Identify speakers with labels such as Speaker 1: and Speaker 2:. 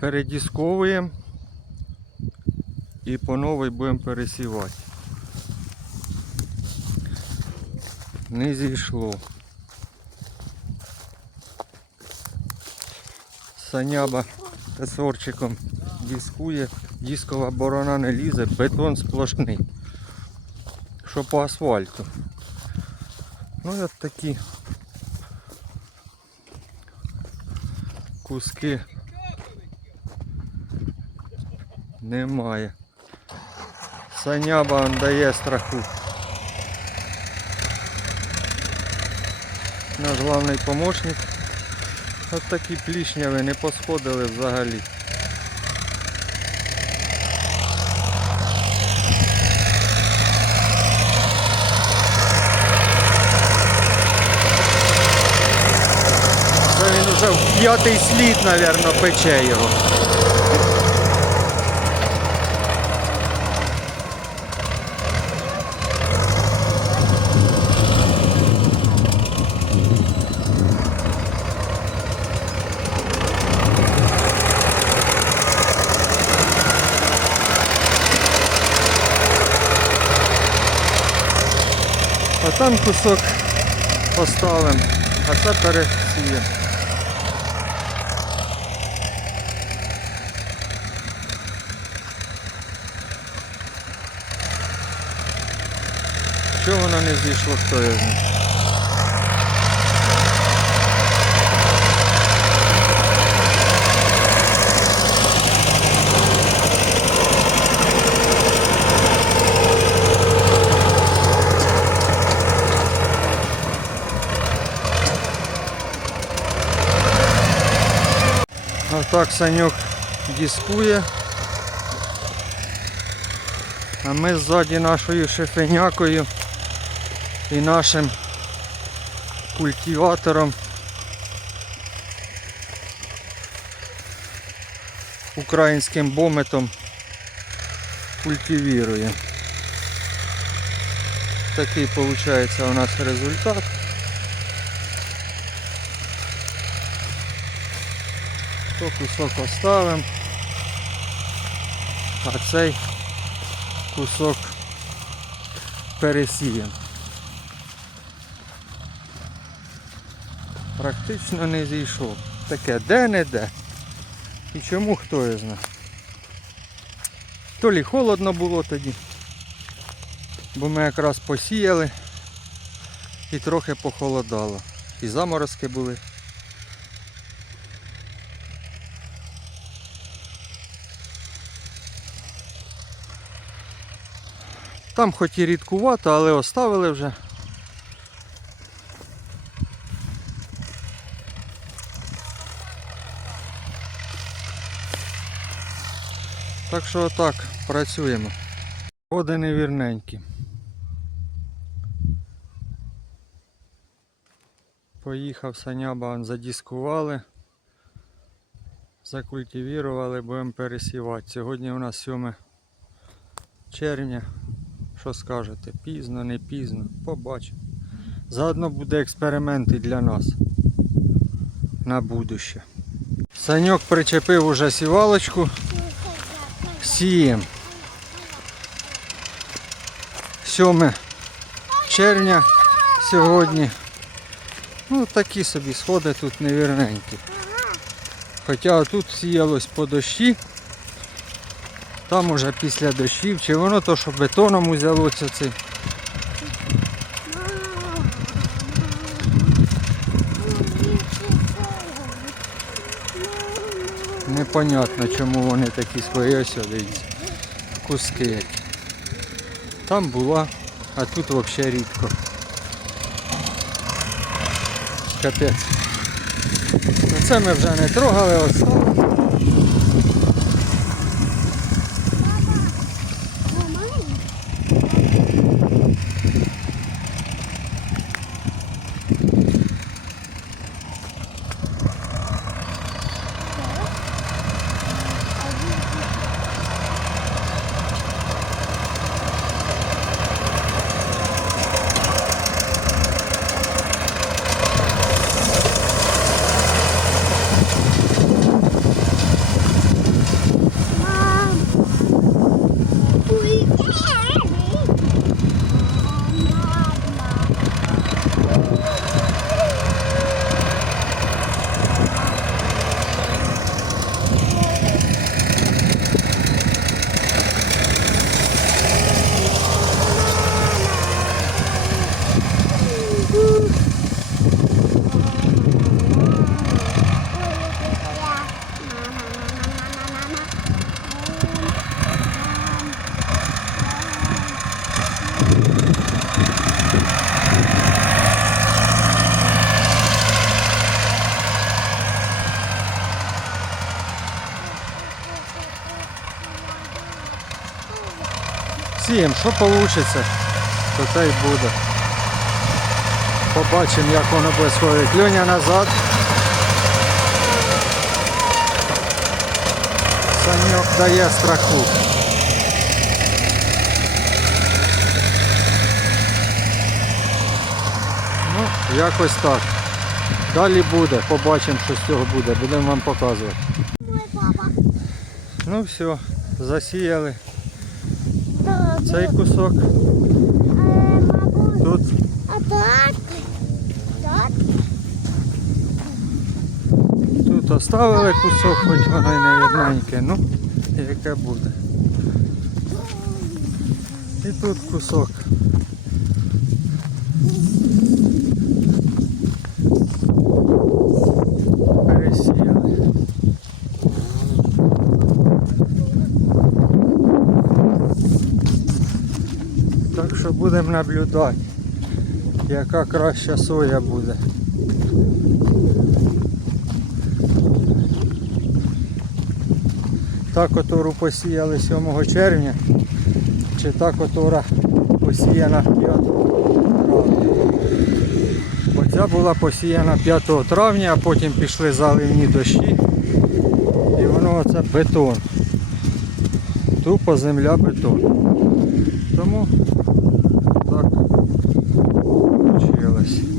Speaker 1: передісковуємо і по новій будемо пересівати. Не зійшло. Саняба тесорчиком дискує, дискова борона не лізе, бетон сплошний. Що по асфальту. Ну і от такі куски немає. Саняба дає страху. Наш головний помощник. От такі плішняви не посходили взагалі. Це він вже в п'ятий слід, мабуть, пече його. Там кусок поставимо, а це пересіємо. Чого воно не зійшло, хто я знає. Отак саньок дискує. А ми ззаді нашою шифенякою і нашим культиватором українським бометом культивіруємо. Такий виходить у нас результат. То кусок оставимо, а цей кусок пересіємо. Практично не зійшов. Таке де-не-де. І чому хто його знає. То лі холодно було тоді, бо ми якраз посіяли і трохи похолодало. І заморозки були. Там хоч і рідкувато, але оставили вже. Так що отак працюємо. Води невірненькі. Поїхав саняба, задіскували, закультивірували, будемо пересівати. Сьогодні у нас 7 червня. Що скажете? Пізно, не пізно, побачимо. Заодно буде експеримент і для нас на будуще. Саньок причепив уже сівалочку. Сієм. 7 червня сьогодні. Ну такі собі сходи тут невірненькі. Хоча тут сіялось по дощі. Там уже після дощів, чи воно то, що бетоном узялося це. Непонятно чому вони такі свої ось дивіться. Куски. Там була, а тут взагалі рідко. Капець. Це ми вже не трогали, оставили. Посіємо, що вийде, то те й буде. Побачимо, як воно буде сходить. Льоня назад. Саньок дає страху. Ну, якось так. Далі буде, побачимо, що з цього буде, будемо вам показувати. Ну все, засіяли цей кусок. Тут
Speaker 2: А? Так?
Speaker 1: Тут оставили кусок, хоч воно й не рідненьке, ну, яке буде. І тут кусок. Що будемо наблюдати, яка краща соя буде. Та котору посіяли 7 червня, чи та котора посіяна 5 травня. Оця була посіяна 5 травня, а потім пішли заливні дощі. І воно оце бетон. Тупо земля бетон. Тому так вийшло.